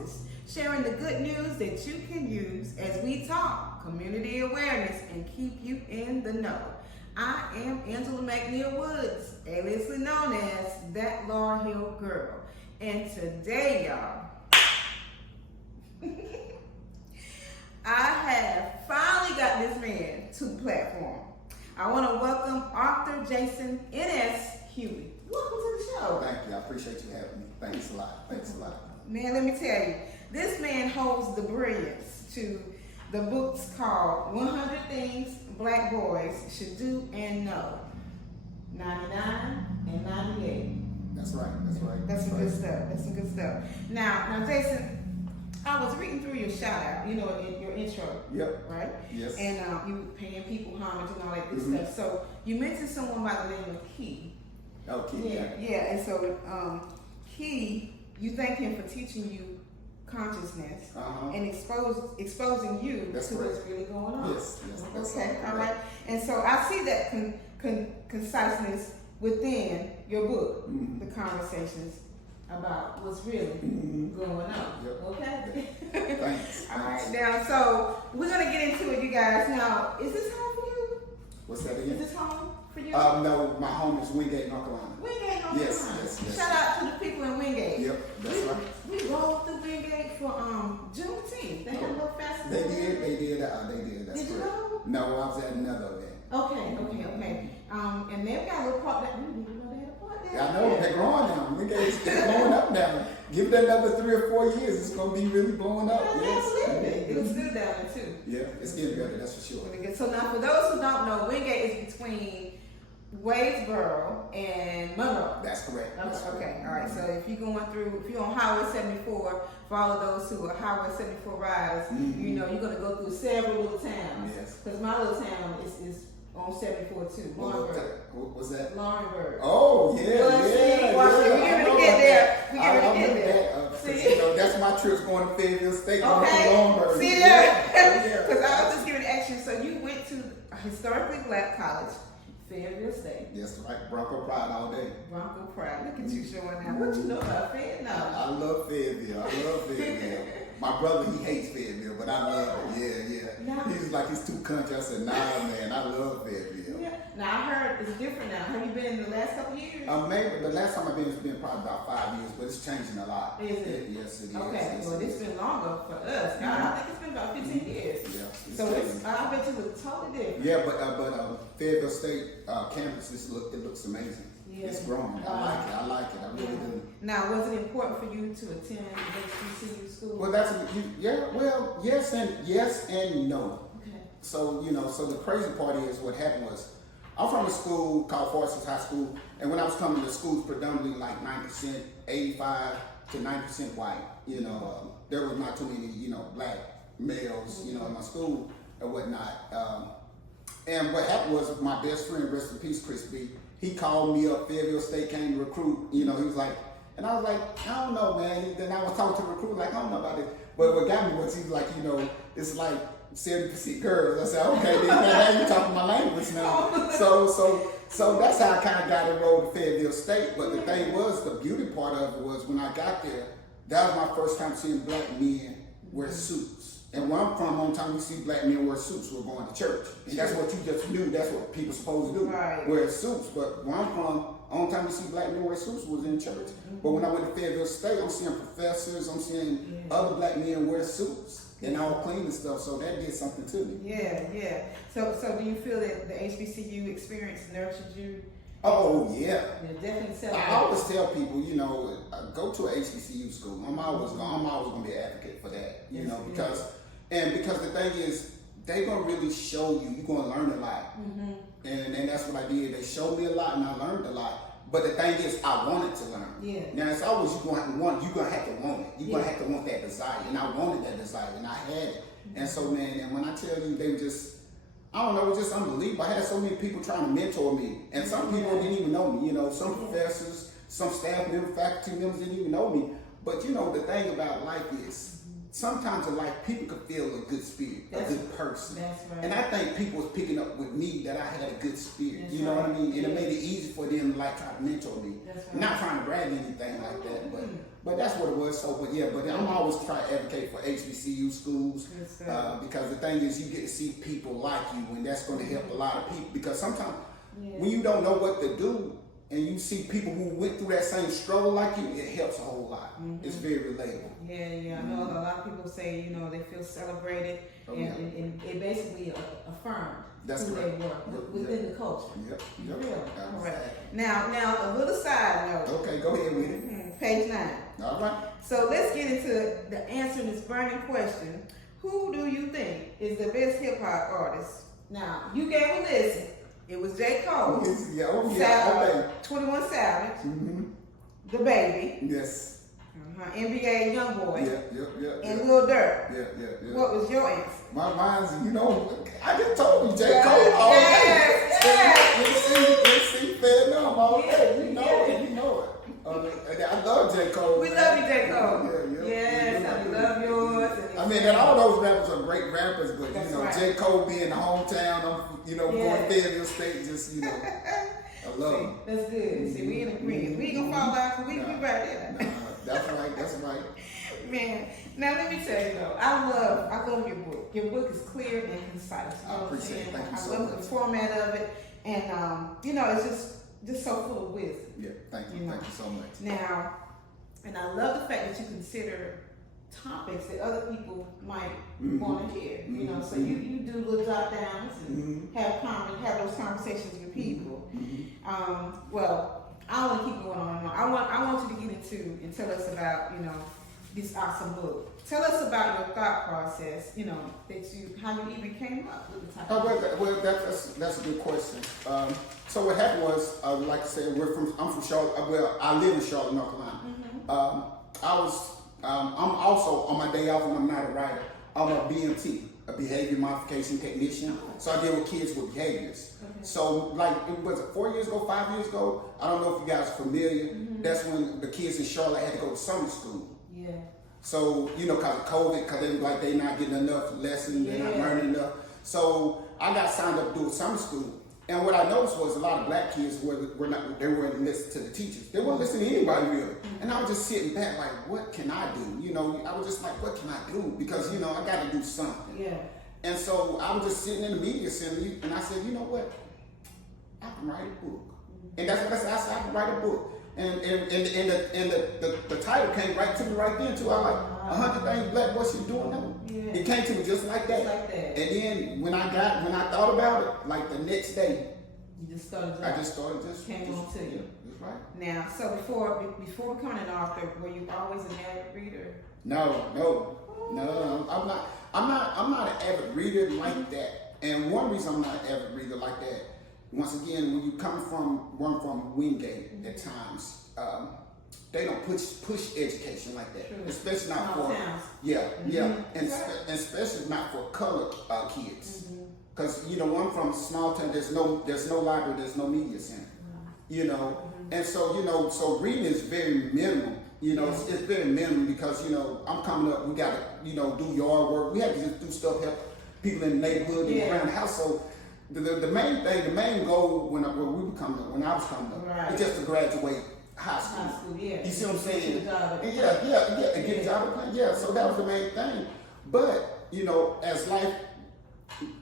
voices, sharing the good news that you can use as we talk community awareness and keep you in the know. I am Angela McNeil Woods, aliasly known as That Laurel Hill Girl. And today, y'all, I have finally got this man to the platform. I want to welcome Arthur Jason N.S. Huey. Welcome to the show. Thank you. I appreciate you having me. Thanks a lot. Thanks a lot. Man, let me tell you, this man holds the brilliance to the books called 100 Things Black Boys Should Do and Know, 99 and 98. That's right. That's right. That's some good stuff. That's some good stuff. Now, Jason, I was reading through your shout out, in your intro. Yep. Right? Yes. And you paying people homage and all that good stuff. So you mentioned someone by the name of Key. Oh, Key. Yeah. And so Key, you thank him for teaching you consciousness and exposing you to what's really going on. Yes. Okay. All right. And so I see that conciseness within your book, the conversations about what's really going on. Yep. Okay? Thanks. All right, now, so we're going to get into it, you guys. Now, is this home for you? What's that again? Is this home for you? No, my home is Wingate, North Carolina. Wingate, North Carolina. Yes. Shout out to the people in Wingate. Yep, that's right. We rolled through Wingate for Juneteenth. They had a little festival. They did. That's Did you correct. go? No, I was at another event. Okay. And they've got a little part that we didn't even know they had a part there. Yeah, I know, they're growing now. Wingate's blowing up now. Give it another 3 or 4 years, it's going to be really blowing up. It looks good down there, too. Yeah, it's getting better, that's for sure. Really good. So now, for those who don't know, Wingate is between Wadesboro and Monroe. That's correct. Okay, all right. So if you're on Highway 74, for all of those who are Highway 74 riders, you're going to go through several little towns. Yes. Because my little town is on 74 too. Laurinburg. What's that? Laurinburg. Oh, yeah. We're getting to get there. That's my trips going to Fayetteville State. Okay. See that? Yeah. Because I was just giving action. So you went to a historically black college, Fayetteville State. Yes, right. Bronco Pride all day. Bronco Pride. Look at you showing now. What you know about Fayetteville? I love Fayetteville. My brother, he hates Fayetteville, but I love it. Yeah. He's like, he's too country. I said, nah, man, I love Fayetteville. Yeah. Now, I heard it's different now. Have you been in the last couple of years? Maybe the last time I've been, it's been probably about 5 years, but it's changing a lot. Is it? Yes, it is. Okay, well, it's been longer for us. I think it's been about 15 years. Yeah. So I bet you look totally different. Yeah, but Fayetteville State campus, it looks amazing. Yeah. It's growing. I like it. I really do. Now, was it important for you to attend HBCU school? Well, yes and no. Okay. So, so the crazy part is what happened was, I'm from a school called Forsyth High School, and when I was coming to school, predominantly like 9%, 85 to 90% white. There was not too many, black males, in my school and whatnot. And what happened was my best friend, rest in peace, Chris B., he called me up, Fayetteville State came to recruit, he was like, and I was like, I don't know, man. Then I was talking to the recruiter, like, I don't know about it. But what got me was, he was like, it's like 70% girls. I said, okay, then now you talking my language now. So that's how I kind of got enrolled to Fayetteville State. But the thing was, the beauty part of it was when I got there, that was my first time seeing black men wear suits. And where I'm from, on time you see black men wear suits, we're going to church. And that's what you just knew, that's what people supposed to do, wear suits. But where I'm from, on time you see black men wear suits was in church. But when I went to Fayetteville State, I'm seeing professors, I'm seeing other black men wear suits and all clean and stuff. So that did something to me. Yeah. So do you feel that the HBCU experience nurtured you? Oh, yeah. Definitely. I always tell people, go to an HBCU school. I'm always going to be an advocate for that, because the thing is, they're going to really show you, you're going to learn a lot. And that's what I did. They showed me a lot and I learned a lot. But the thing is, I wanted to learn. Yeah. Now, it's always you're going to have to want it. You're going to have to want that desire. And I wanted that desire and I had it. And so, man, and when I tell you, they were just, I don't know, it was just unbelievable. I had so many people trying to mentor me. And some people didn't even know me. Some professors, some staff members, faculty members didn't even know me. But, the thing about life is, sometimes in life, people can feel a good spirit. a good person. That's right. And I think people was picking up with me that I had a good spirit. That's you know what I mean? And Yeah. it made it easy for them to like try to mentor me. That's right. Not trying to brag anything like that, but that's what it was. So, but yeah, but I'm always trying to advocate for HBCU schools because the thing is, you get to see people like you, and that's going to help a lot of people. Because sometimes when you don't know what to do, and you see people who went through that same struggle like you, it helps a whole lot. It's very relatable. Yeah. I know a lot of people say, you know, they feel celebrated, and it basically affirmed who they were within the culture. Yep. Really? All right. Now, a little side note. Okay, go ahead with it. Page 9. All right. So let's get into the answering this burning question. Who do you think is the best hip hop artist? Now, you gave a list. It was J. Cole. Okay. 21 Savage. The Baby. Yes. NBA Youngboy. Yeah. And Lil Durk. Yeah. What was your answer? Mine's, you know, I just told you J. Cole all day. Yes. You see, fair enough all day. You know it. I love J. Cole. We love you, J. Cole. Yes, we love yours. I mean, and all those rappers are great rappers, but That's you know, right. J. Cole being the hometown, going Fayetteville State, just I love him. That's good. See, we in agreement. We ain't gonna fall out because we right there. That's right. Man, now let me tell you though, I love your book. Your book is clear and concise. You know I appreciate it. Thank you so love much. the format of it, and it's just so full of wisdom. Yeah, thank you. Thank you so much. Now, and I love the fact that you consider topics that other people might want to hear. You know, so you do little jot downs and have those conversations with people. Well, I want to keep going on and on. I want you to get into and tell us about this awesome book. Tell us about your thought process. How you even came up with the topic. Well, that's a good question. So what happened was, like I said, I'm from Charlotte. Well, I live in Charlotte, North Carolina. I'm also on my day off, and I'm not a writer. I'm a BMT, a behavior modification technician. So I deal with kids with behaviors. So like, was it 4 years ago, 5 years ago? I don't know if you guys are familiar. That's when the kids in Charlotte had to go to summer school. Yeah. So, because of COVID, because they were like, they're not getting enough lessons, they're not learning enough. So I got signed up to do summer school. And what I noticed was a lot of black kids weren't listening to the teachers. They weren't listening to anybody really. And I was just sitting back like, what can I do? I was just like, what can I do? Because, I got to do something. Yeah. And so I was just sitting in the media center, and I said, you know what? I can write a book. And that's what I said. I said, I can write a book. And the title came right to me right then too. I was like, 100 things black boys should do now. Yeah. It came to me just like that. And then when I thought about it, like the next day, you just started. I just started came on to you. That's right. Now, so before becoming an author, were you always an avid reader? No, I'm not an avid reader like that. And one reason I'm not an avid reader like that, once again, when you come from Wingate at times, they don't push education like that. True. Especially not for and especially not for colored kids. Because I'm from a small town. There's no library. There's no media center. And so so reading is very minimal. It's very minimal because I'm coming up. We got to do yard work. We have to just do stuff, help people in the neighborhood and around the house. So the main goal when I was coming up, is just to graduate high school. You see what I'm saying? And get a job. So that was the main thing. But as life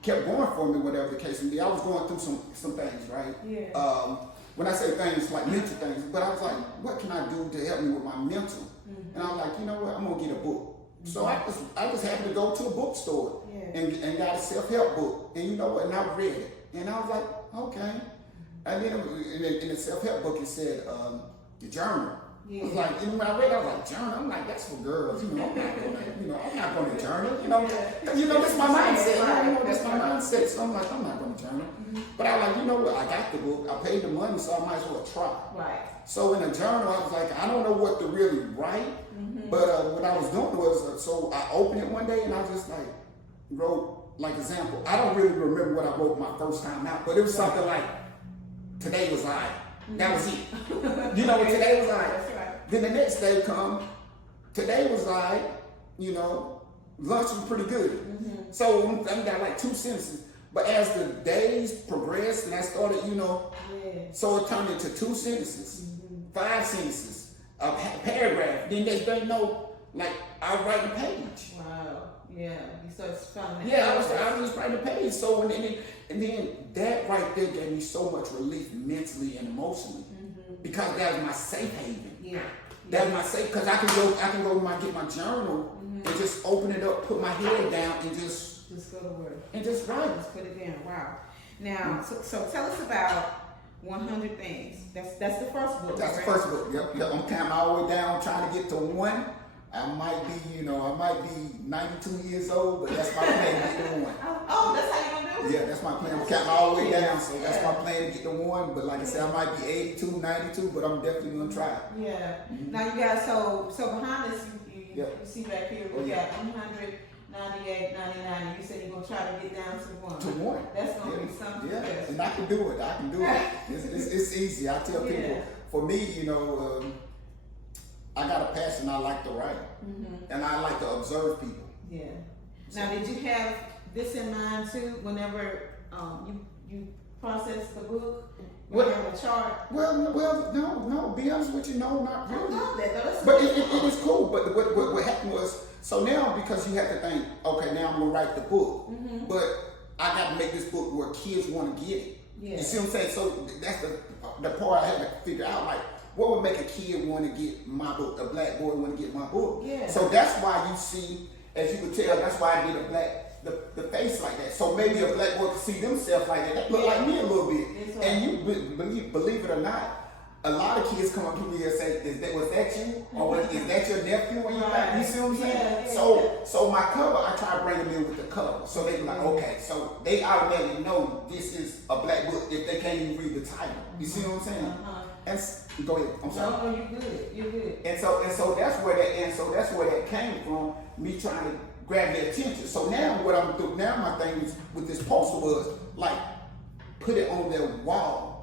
kept going for me, whatever the case may be, I was going through some things, right? Yeah. When I say things like mental things, but I was like, what can I do to help me with my mental? And I was like, you know what? I'm gonna get a book. So I just happened to go to a bookstore and got a self-help book. And you know what? And I read it. And I was like, okay. And then in the self-help book, it said, the journal. Yeah. I was like, when I read it, I was like, journal? I'm like, that's for girls. I'm not going to journal. That's my mindset. That's my mindset. So I'm like, I'm not going to journal. But I was like, you know what? I got the book. I paid the money, so I might as well try. Right. So in the journal, I was like, I don't know what to really write. But what I was doing was, so I opened it one day and I just like wrote, like example. I don't really remember what I wrote my first time out, but it was something like, today was I. That was it. Today was I. That's right. Then the next day come, today was I, lunch was pretty good. So I got like 2 sentences. But as the days progressed and I started, so it turned into 2 sentences, 5 sentences, a paragraph. Then they don't know, like, I was writing a page. Wow. Yeah. You started finding that. Yeah, I was writing a page. So and then that right there gave me so much relief mentally and emotionally, because that was my safe haven. Yeah. That was my safe, because I can go get my journal and just open it up, put my head down, and just go to work and just write. Just put it down. Wow. Now, so tell us about 100 Things. That's the first book. That's the first book. Yep. I'm counting all the way down, trying to get to 1. I might be 92 years old, but that's my plan to get to 1. Oh, that's how you gonna do it? Yeah, that's my plan. I'm counting all the way down, so that's my plan to get to 1. But like I said, I might be 82, 92, but I'm definitely gonna try. Yeah. Now you got so behind this, you see back here, we got 100, 98, 99. You said you're gonna try to get down to 1. To 1. That's gonna be something. Yeah, and I can do it. It's easy. I tell people, for me, I got a passion. I like to write, and I like to observe people. Yeah. Now, did you have this in mind too? Whenever you process the book, you have a chart. Well, no. Be honest with you, no, not really. I love that though. But it is cool. But what happened was, so now because you have to think, okay, now I'm gonna write the book, but I got to make this book where kids want to get it. Yeah. You see what I'm saying? So that's the part I had to figure out, like, what would make a kid want to get my book, a black boy want to get my book. Yeah. So that's why you see, as you can tell, that's why I did the face like that. So maybe a black boy could see themselves like that. That look like me a little bit. Right. And you believe it or not, a lot of kids come up to me and say, was that you? Or is that your nephew? And you see what I'm saying? Yeah. So my cover, I try to bring them in with the cover. So they be like, okay, so they automatically know this is a black book if they can't even read the title. You see what I'm saying? And go ahead. I'm sorry. No, you're good. And so that's where that came from. Me trying to grab their attention. So now what I'm doing now, my thing is with this poster was like put it on their wall.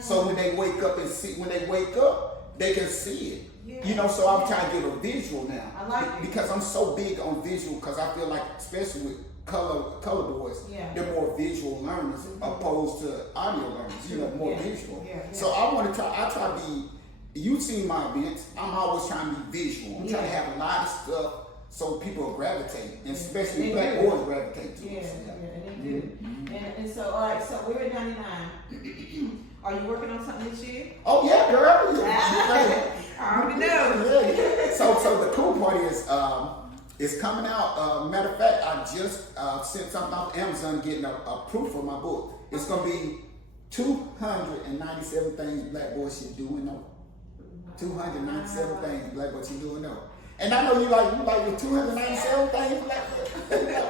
So when they wake up, they can see it. Yeah. So I'm trying to get a visual now. I like it. Because I'm so big on visual, because I feel like, especially with color boys, they're more visual learners opposed to audio learners, more visual. Yeah. So I try to be, you've seen my events, I'm always trying to be visual. I'm trying to have a lot of stuff so people will gravitate, and especially black boys gravitate to it. And they do. And so, all right, so we're at 99. Are you working on something this year? Oh yeah, girl. I already know. Yeah. So the cool part is, it's coming out. Matter of fact, I just sent something off Amazon getting a proof of my book. It's gonna be 297 things black boys should do and know. 297 things black boys should do and know. And I know you like the 297 things black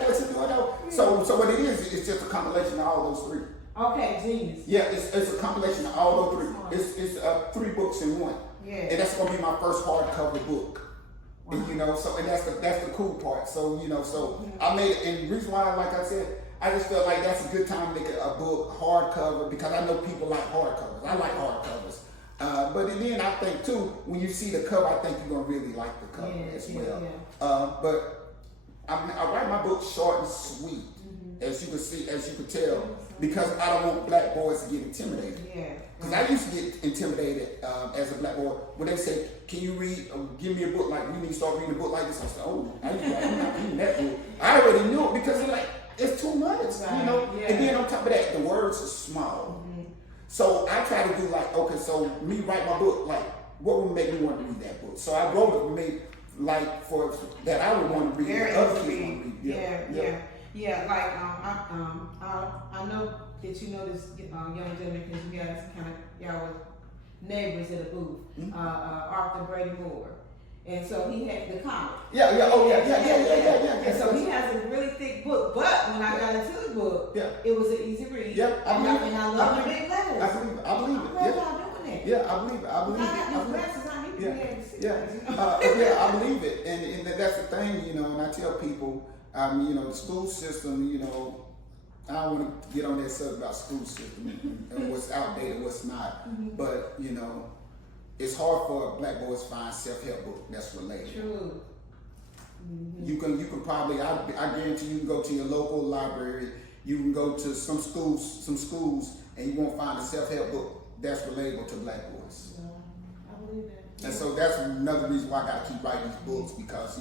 boys should do and know. So what it is, it's just a compilation of all those 3. Okay, genius. Yeah, it's a compilation of all those 3. It's 3 books in 1. Yeah. And that's gonna be my first hardcover book. Wow. And, and that's the cool part. So I made it, and the reason why, like I said, I just felt like that's a good time to make a book hardcover, because I know people like hardcovers. I like hardcovers. But then I think too, when you see the cover, I think you're gonna really like the cover as well. Yeah. But I write my book short and sweet, as you can tell, because I don't want black boys to get intimidated. Yeah. Because I used to get intimidated as a black boy when they say, "Can you read? Give me a book like we need to start reading a book like this." I said, "Oh, I'm not reading that book." I already knew it because it's too much, Yeah. And then on top of that, the words are small. So I try to do like, okay, so me write my book, like, what would make me want to read that book? So I wrote it for me, like, for that I would want to read it, other kids want to read. Yeah. Like I know that you know this young gentleman, because you guys y'all were neighbors at a booth, Arthur Brady Moore. And so he had the comic. Yeah. And so he has a really thick book, but when I got into the book, it was an easy read. Yeah, I love the big letters. I believe it. I'm glad y'all doing that. Yeah, I believe it. I got these glasses on. You can be able to see. I believe it, and that's the thing, and I tell people, the school system, I don't want to get on that subject about school system and what's outdated, what's not, but it's hard for black boys to find self-help book that's related. True. You can probably, I guarantee you can go to your local library. You can go to some schools, and you won't find a self-help book that's relatable to Black boys. Yeah, I believe that. And so that's another reason why I got to keep writing these books, because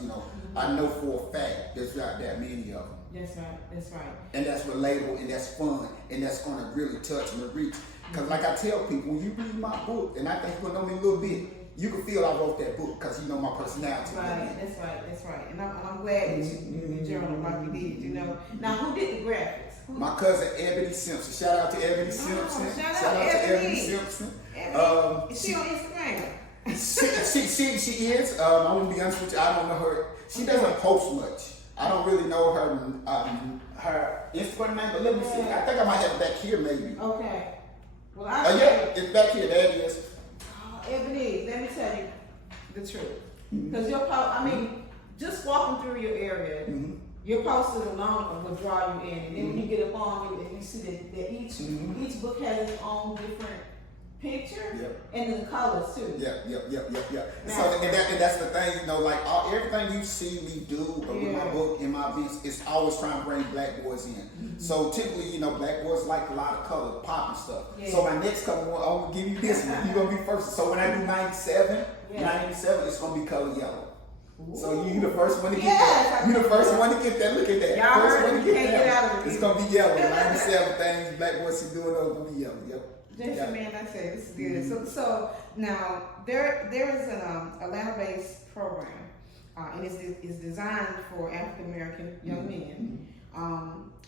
I know for a fact there's not that many of them. That's right. That's right. And that's relatable, and that's fun, and that's going to really touch and reach. Because like I tell people, when you read my book, and I think you're going to know me a little bit, you can feel I wrote that book because you know my personality. Right, that's right, that's right. And I'm glad that you journaled like you did, Now, who did the graphics? My cousin Ebony Simpson. Shout out to Ebony Simpson. Shout out to Ebony Simpson. Is she on Instagram? She is. I'm gonna be honest with you. I don't know her. She doesn't post much. I don't really know her Instagram name, but let me see. I think I might have it back here, maybe. Okay. Well, it's back here. There it is. Ebony, let me tell you the truth. Because your post, just walking through your area, your posters alone will draw you in. And then when you get up on it, and you see that each book has its own different picture and the colors too. Yeah. So and that's the thing, like everything you see me do with my book and my beats, it's always trying to bring Black boys in. So typically, Black boys like a lot of color, pop and stuff. Yeah. So my next couple, I'm gonna give you this one. You're gonna be first. So when I do 97, it's gonna be color yellow. Ooh. So you the first one to get that. You the first one to get that. Look at that. Y'all first heard one to get that. Out of it. It's gonna be yellow. 97 things Black boys are doing are gonna be yellow. Yep. Man, I said this is good. So now there is an Atlanta-based program, and it's designed for African American young men,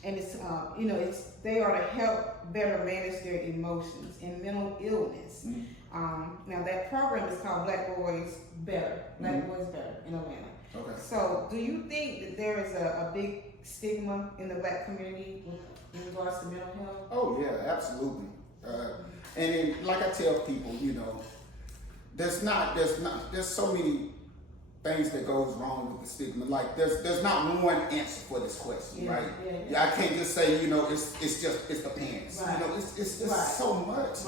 and it's they are to help better manage their emotions and mental illness. Now that program is called Black Boys Better. Black Boys Better in Atlanta. Okay. So do you think that there is a big stigma in the Black community in regards to mental health? Oh yeah, absolutely. And then, like I tell people, there's so many things that goes wrong with the stigma. Like there's not one answer for this question, right? Yeah. I can't just say, it's the parents. Right. It's just so much,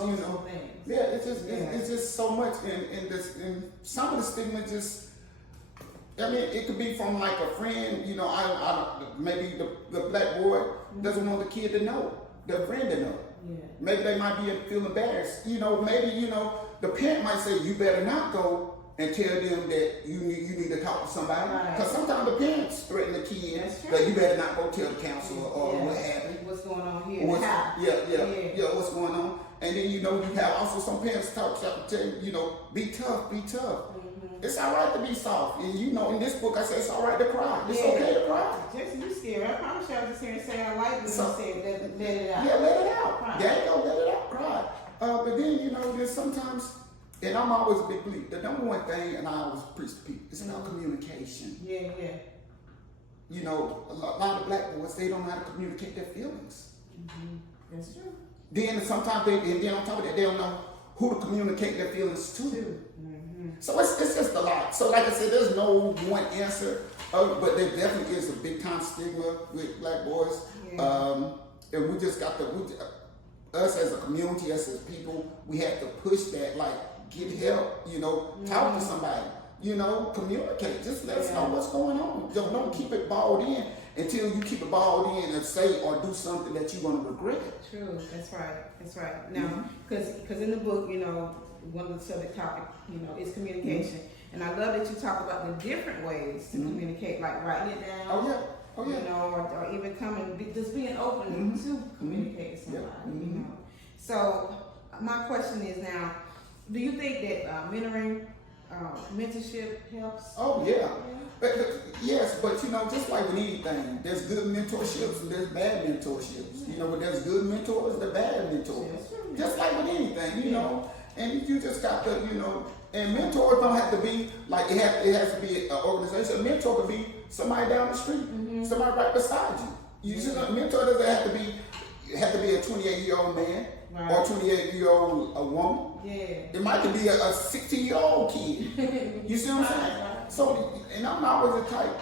Yeah, it's just so much, and some of the stigma just. It could be from like a friend, maybe the Black boy doesn't want the kid to know, the friend to know. Yeah. Maybe they might feel embarrassed. Maybe the parent might say, you better not go and tell them that you need to talk to somebody. Because sometimes the parents threaten the kid that you better not go tell the counselor or what happened. What's going on here? What's going on? And then you have also some parents tell you, be tough. It's all right to be soft. And in this book I say it's all right to cry. It's okay to cry. Jason, you scared. I promise you I was just here and say I like when you said let it out. Yeah, let it out. Cry. There you go, let it out, cry. But then, there's sometimes, and I'm always a big believer, the number one thing, and I always preach to people, it's about communication. Yeah. A lot of Black boys, they don't know how to communicate their feelings. That's true. Then sometimes then on top of that, they don't know who to communicate their feelings to. So it's just a lot. So like I said, there's no one answer, but there definitely is a big time stigma with Black boys. Yeah. And we just got us as a community, us as people, we have to push that, like get help, talk to somebody, communicate. Just let us know what's going on. Don't keep it balled in until you keep it balled in and say or do something that you're going to regret. True, that's right. Now, because in the book, one of the subject topic, is communication. And I love that you talk about the different ways to communicate, like writing it down. Oh yeah. Or even just being open to communicate with somebody, So my question is now, do you think that mentorship helps? Oh yeah. Yes, but just like with anything, there's good mentorships and there's bad mentorships. There's good mentors, there's bad mentors. Just like with anything, And you just got to, and mentors don't have to be like it has to be an organization. A mentor could be somebody down the street, somebody right beside you. A mentor doesn't have to be a 28-year-old man or a 28-year-old woman. Yeah. It might be a 16-year-old kid. You see what I'm saying? Right. So, and I'm always the type,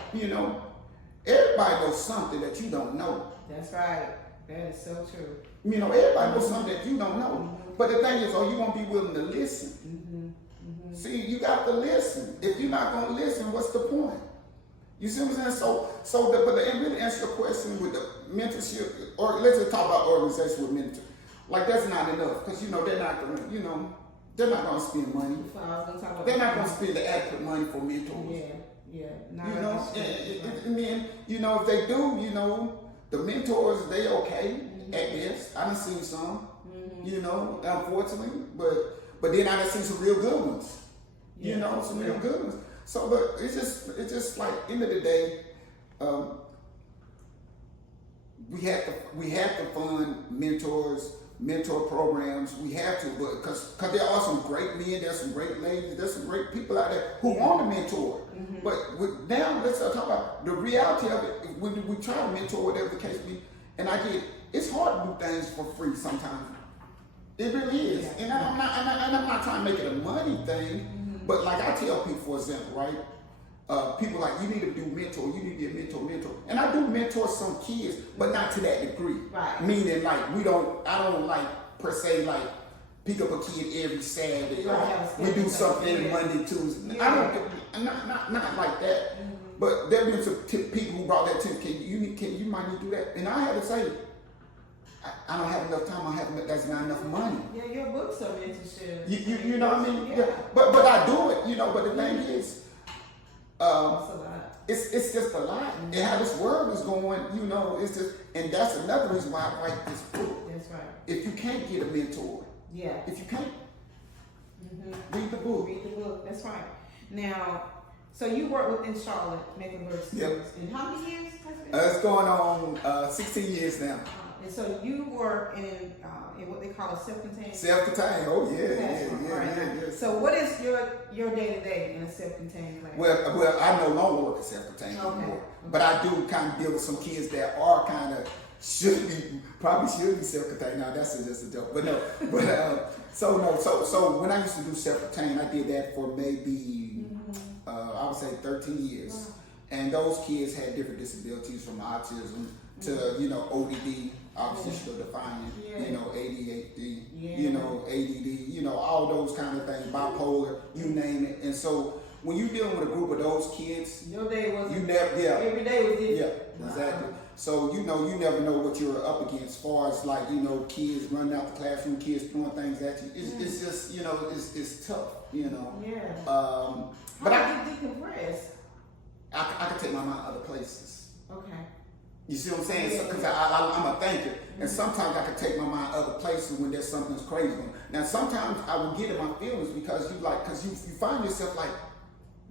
everybody knows something that you don't know. That's right. That is so true. Everybody knows something that you don't know. But the thing is, you won't be willing to listen. See, you got to listen. If you're not going to listen, what's the point? You see what I'm saying? And really answer your question with the mentorship, or let's just talk about organization with mentor. Like that's not enough because they're not going to spend money. They're not going to spend the adequate money for mentors. And then if they do, the mentors they okay at best. I done seen some, unfortunately, but then I done seen some real good ones. Some real good ones. So, but it's just like end of the day, we have to fund mentors, mentor programs. We have to, but because there are some great men, there's some great ladies, there's some great people out there who want to mentor. But now let's talk about the reality of it. When we try to mentor, whatever the case be, and it's hard to do things for free sometimes. It really is, and I'm not trying to make it a money thing. But like I tell people, for example, right? People like, you need to do mentor, you need to be a mentor. And I do mentor some kids, but not to that degree. Right. Meaning like I don't like per se like pick up a kid every Saturday. We do something Monday, Tuesday. I don't not like that. But there have been some people who brought that to me, you might need to do that. And I had to say, I don't have enough time. That's not enough money. Yeah, your books are mentorship. You know what I mean? Yeah. But I do it. But the thing is, it's a lot. It's just a lot. And how this world is going, it's just, and that's another reason why I write this book. That's right. If you can't get a mentor, if you can't, read the book. Read the book. That's right. Now, so you work within Charlotte, Mecklenburg schools. And how many years? It's going on 16 years now. And so you work in what they call a self-contained. Self-contained. Oh yeah. So what is your day-to-day in a self-contained class? Well, I no longer work at self-contained anymore, but I do kind of deal with some kids that are kind of probably should be self-contained. Now that's just a joke, but no. So when I used to do self-contained, I did that for maybe I would say 13 years, and those kids had different disabilities from autism to ODD. Oppositional defiant, ADHD, ADD, all those kind of things, bipolar, you name it. And so when you're dealing with a group of those kids, your day was every day was different. Yeah, exactly. So you never know what you're up against, as far as like kids running out the classroom, kids throwing things at you. It's just it's tough, Yeah. But I get decompress. I can take my mind other places. Okay. You see what I'm saying? Because I'm a thinker, and sometimes I can take my mind other places when there's something that's crazy going on. Now, sometimes I will get in my feelings because you find yourself like,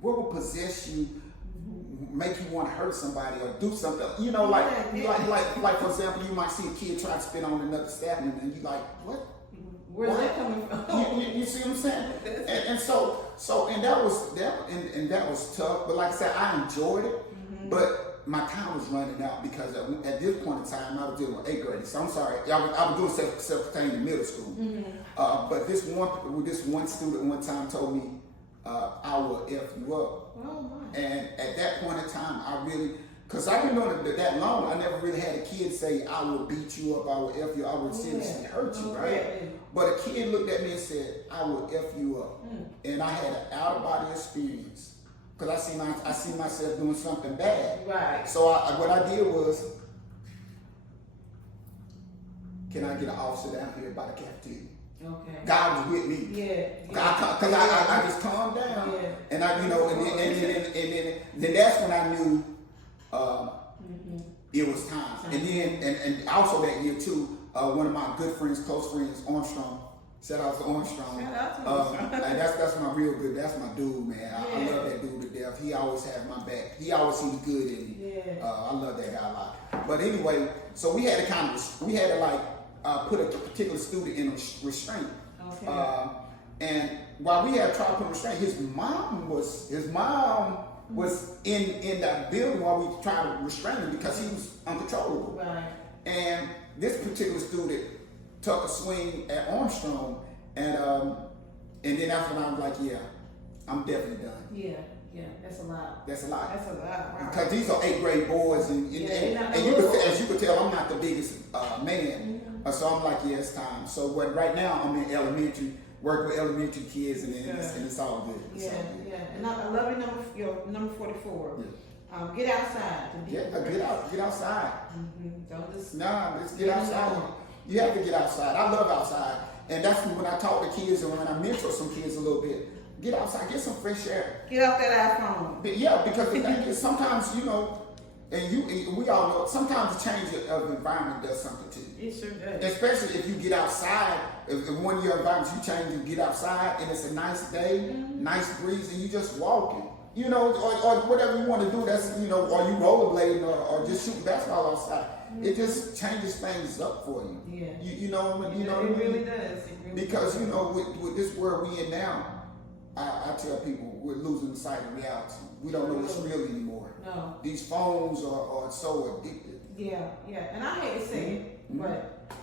what will possess you, make you want to hurt somebody or do something? Like for example, you might see a kid try to spit on another staff member, and you like, what? Where's that coming from? You see what I'm saying? And that was tough. But like I said, I enjoyed it, but my time was running out because at this point in time I was dealing with 8th grade. So I'm sorry, I was doing self-contained in middle school. But this one student one time told me, "I will F you up." Oh, my. And at that point in time, I really, because I've been doing it that long, I never really had a kid say, "I will beat you up, I will F you," I would seriously hurt you, right? But a kid looked at me and said, "I will F you up," and I had an out-of-body experience. Because I see myself doing something bad. Right. So what I did was, can I get an officer down here by the cafeteria? Okay. God was with me. Yeah. Because I just calmed down. Yeah. And then that's when I knew it was time. And then and also that year too, one of my good friends, close friends, Armstrong. Shout out to Armstrong. Shout out to Armstrong. That's my real good. That's my dude, man. I love that dude to death. He always has my back. He always sees good in me. Yeah. I love that guy a lot. But anyway, so we had to put a particular student in a restraint. Okay. And while we had tried to put him restraint, his mom was in that building while we were trying to restrain him because he was uncontrollable. Right. And this particular student took a swing at Armstrong, and then after that I was like, yeah, I'm definitely done. Yeah, that's a lot. That's a lot. That's a lot. Wow. Because these are 8th grade boys, and you as you could tell, I'm not the biggest man. So I'm like, yeah, it's time. So right now I'm in elementary, work with elementary kids, and it's all good. It's all good. And I love your number 44. Get outside. To be Get outside. Don't just. Let's get outside. You have to get outside. I love outside, and that's when I talk to kids and when I mentor some kids a little bit. Get outside, get some fresh air. Get off that iPhone. But yeah, because the thing is, sometimes and we all know, sometimes the change of environment does something to you. It sure does. Especially if you get outside, if one of your environments you change and get outside and it's a nice day, nice breeze, and you just walking, or whatever you want to do, that's, or you rollerblading or just shooting basketball outside. It just changes things up for you. Yeah. It really does. Because, with this world we in now, I tell people we're losing sight of reality. We don't know what's real anymore. No. These phones are so addictive. Yeah. And I hate to say it, but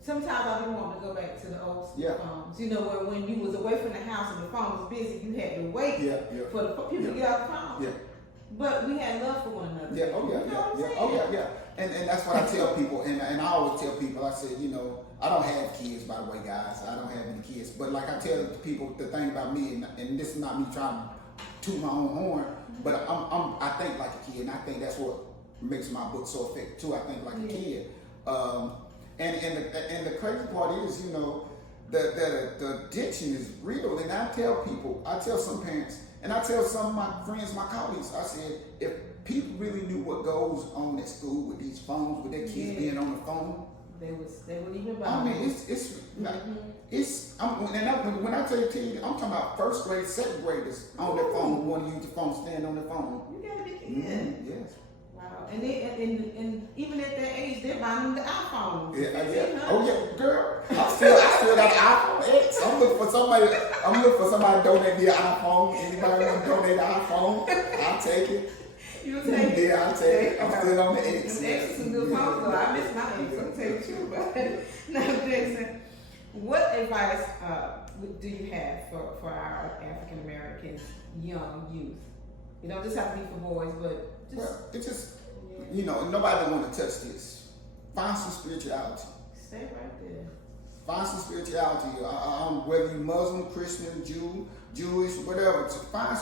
sometimes I do want to go back to the old school phones. Where when you was away from the house and the phone was busy, you had to wait for the people to get off the phone. Yeah. But we had love for one another. Yeah. Yeah. And that's what I tell people. And I always tell people, I said, I don't have kids, by the way, guys. I don't have any kids. But like I tell people, the thing about me, and this is not me trying to toot my own horn, but I think like a kid, and I think that's what makes my book so effective too. I think like a kid. And the crazy part is, the addiction is real. And I tell some parents, and I tell some of my friends, my colleagues, I said, if people really knew what goes on at school with these phones, with their kids being on the phone, they wouldn't even buy. I mean, when I tell you, I'm talking about first grade, second graders on their phone, want to use the phone, stand on their phone. You gotta be kidding. Yes. Wow. And even at that age, they're buying the iPhones. Yeah. Oh yeah, girl. I still got an iPhone X. I'm looking for somebody to donate me an iPhone. Anybody want to donate an iPhone? I'll take it. You take it? Yeah, I'll take it. I'm still on the X. The X is some good phones, though. I miss my X. I'm tell you the truth about it. Now, Jason, what advice do you have for our African Americans, young youth? You don't just have to be for boys, but just nobody want to touch this. Find some spirituality. Stay right there. Find some spirituality. Whether you're Muslim, Christian, Jewish, whatever. Find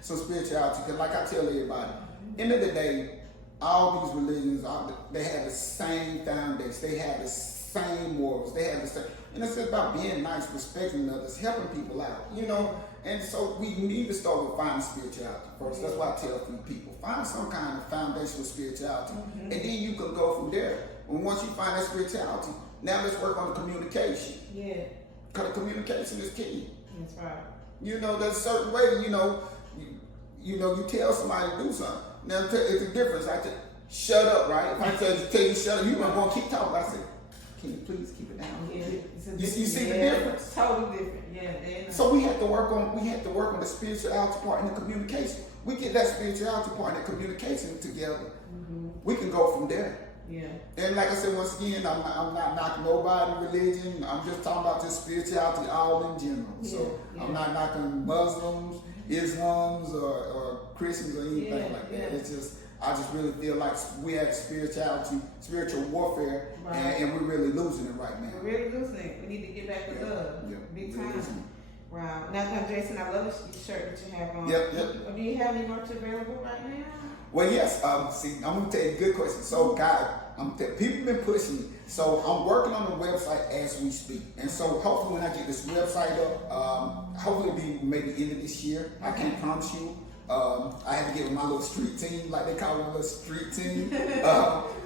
some spirituality. Because like I tell everybody, end of the day, all these religions, they have the same foundation. They have the same morals. They have the same. And it's about being nice, respecting others, helping people out, And so we need to start with finding spirituality first. That's why I tell people, find some kind of foundation with spirituality. And then you can go from there. And once you find that spirituality, now let's work on the communication. Yeah. Because the communication is key. That's right. There's a certain way, you tell somebody to do something. Now, it's a difference. I tell shut up, right? If I tell you to shut up, you're going to keep talking. I say, can you please keep it down? Yeah, you see the difference? Totally different. Yeah. So we have to work on the spirituality part and the communication. We get that spirituality part and the communication together. We can go from there. Yeah. And like I said, once again, I'm not knocking nobody's religion. I'm just talking about just spirituality all in general. So I'm not knocking Muslims, Islams, or Christians or anything like that. It's just I just really feel like we have spiritual warfare, and we're really losing it right now. We're really losing it. We need to get back to love. Big time. Wow. Now, Jason, I love the shirt that you have on. Yep. Do you have any merch available right now? Well, yes. See, I'm going to tell you a good question. So, guys, people have been pushing me. So, I'm working on the website as we speak. And so, hopefully, when I get this website up, hopefully it'll be maybe end of this year. I can't promise you. I had to get with my little street team, like they call it, a little street team.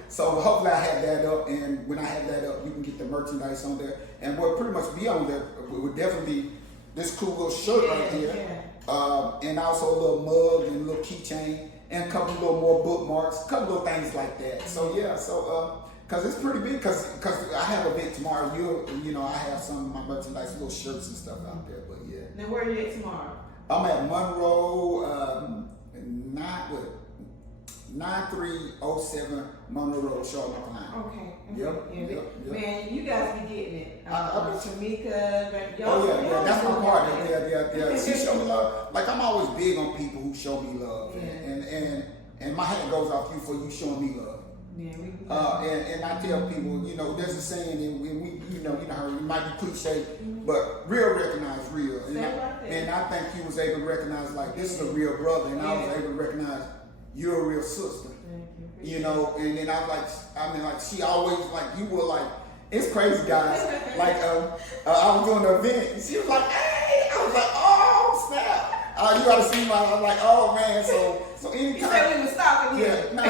So hopefully I have that up, and when I have that up, you can get the merchandise on there, and we'll pretty much be on there. It would definitely be this cool little shirt right here, and also a little mug and a little keychain, and a couple little more bookmarks, a couple little things like that. So cause it's pretty big, cause I have an event tomorrow. I have some of my merchandise, little shirts and stuff out there. But yeah. Now where are you at tomorrow? I'm at Monroe, 9307 Monroe Road, Charlotte, North Carolina. Okay. Yep. Man, you guys be getting it. Tamika, that's my partner. Yeah. She showed me love. Like, I'm always big on people who show me love, and my hat goes off you for you showing me love. And I tell people, there's a saying, and we it might be cliche, but real recognize real. And I think you was able to recognize, like, this is a real brother, and I was able to recognize you're a real sister. Thank you. You know, and then like she always like you were like, it's crazy guys. Like I was doing an event and she was like, hey, I was like, oh snap. You gotta see my, I'm like, oh man, so anytime. You said we were stalking you. Yeah, no.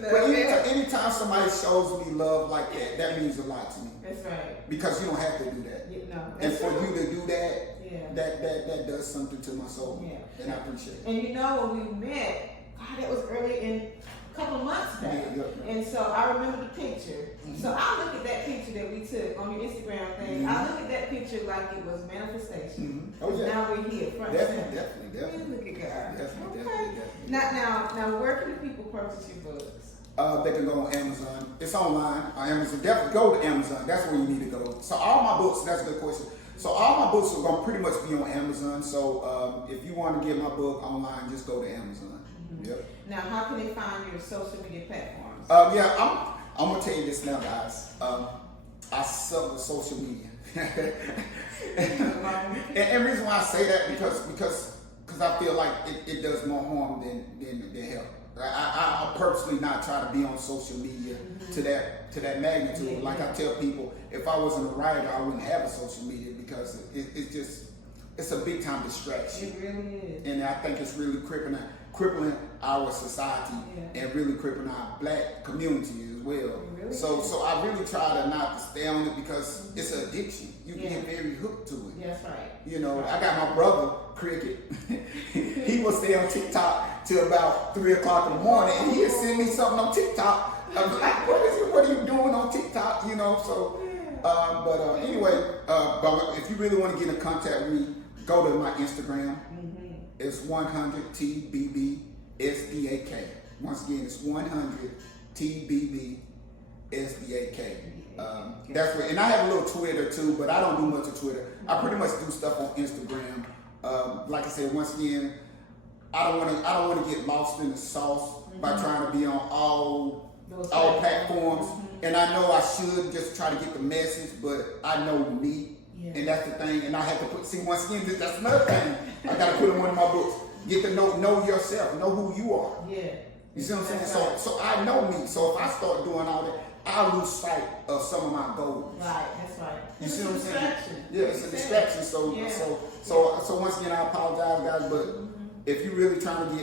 But anytime somebody shows me love like that means a lot to me. That's right. Because you don't have to do that. Yeah, no, and that's for true. you to do that, Yeah. that does something to my soul. Yeah. And I appreciate it. And you know when we met, God, that was early in a couple of months back. Yeah. And so I remember the picture. Mm-hmm. So I look at that picture that we took on your Instagram thing. Mm-hmm. I look at that picture like it was manifestation. Mm-hmm. Oh yeah. Now we're here, front and center. Definitely. Look at God. Definitely. Now, where can the people purchase your books? They can go on Amazon. It's online on Amazon. Definitely go to Amazon. That's where you need to go. So all my books, that's a good question. So all my books are going to pretty much be on Amazon. So if you want to get my book online, just go to Amazon. Mm-hmm. Yep. Now, how can they find your social media platforms? I'm going to tell you this now, guys. I suck with social media. and reason why I say that because I feel like it does more harm than help. I purposely not try to be on social media to that magnitude. Yeah. Like I tell people, if I wasn't a writer, I wouldn't have a social media because it's a big time distraction. It really is. And I think it's really crippling our society and really crippling our black community as well. Really So I really try to not to stay on it because it's an addiction. You get very hooked to it. That's right. You know, I got my brother, Cricket. He will stay on TikTok till about 3 o'clock in the morning and he'll send me something on TikTok. I'm like, what are you doing on TikTok? You know, so anyway, but if you really want to get in contact with me, go to my Instagram. Mm-hmm. It's 100 TBBSDAK. Once again, it's 100 TBBSDAK. That's where, and I have a little Twitter too, but I don't do much of Twitter. I pretty much do stuff on Instagram. Like I said, once again, I don't want to get lost in the sauce by trying to be on all platforms. Mm-hmm. And I know I should just try to get the message, but I know me. Yeah. And that's the thing. And I have to once again, that's another thing. I got to put in one of my books. Get to know yourself, know who you are. Yeah. You see what I'm saying? Right. So I know me. So if I start doing all that, I lose sight of some of my goals. Right, that's right. You see what I'm saying? Yeah, it's a distraction. So once again, I apologize, guys, but if you're really trying to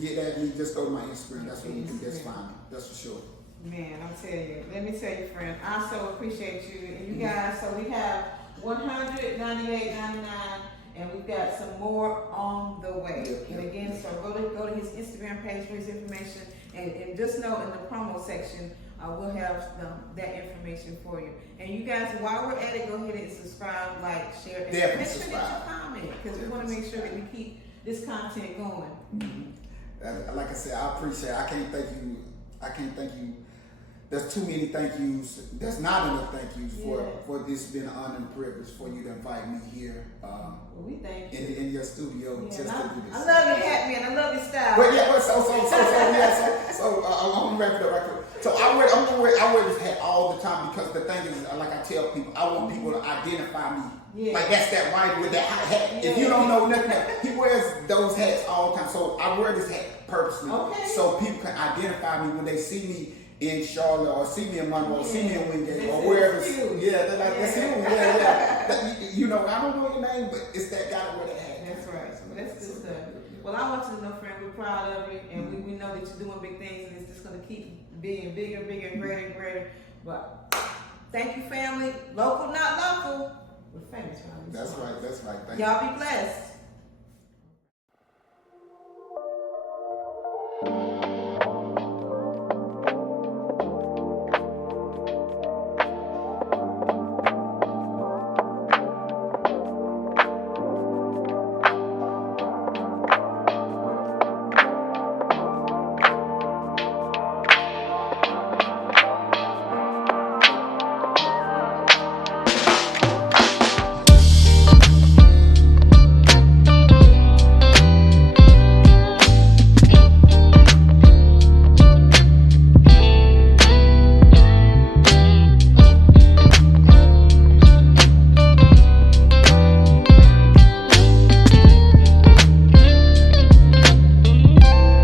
get at me, just go to my Instagram. That's where you can just find me. That's for sure. Man, I'll tell you. Let me tell you, friend. I so appreciate you. And you guys, so we have $198.99, and we've got some more on the way. And again, so go to his Instagram page for his information, and just know in the promo section, we'll have that information for you. And you guys, while we're at it, go ahead and subscribe, like, share, and make sure that you comment, because we want to make sure that we keep this content going. Mm-hmm. Like I said, I appreciate it. I can't thank you. There's too many thank yous. There's not enough thank yous for this being an honor and privilege for you to invite me here. We thank you. In your studio just to do this. I love your hat, man. I love your style. But I'm gonna wrap it up right quick. So I wear this hat all the time because the thing is, like I tell people, I want people to identify me. Yeah. Like that's that white with that hat. Yeah. If you don't know nothing, he wears those hats all the time. So I wear this hat purposely so people can identify me when they see me in Charlotte or see me in Monroe, see me in Wingate or wherever. Yeah, they're like, that's him. Yeah. You know, I don't know your name, but it's that guy with that hat. That's right. That's good stuff. Well, I want you to know, friend, we're proud of you, and we know that you're doing big things, and it's just going to keep being bigger, and greater and greater. But thank you, family. Local, not local. We're famous, family. That's right. Thank you. Y'all be blessed.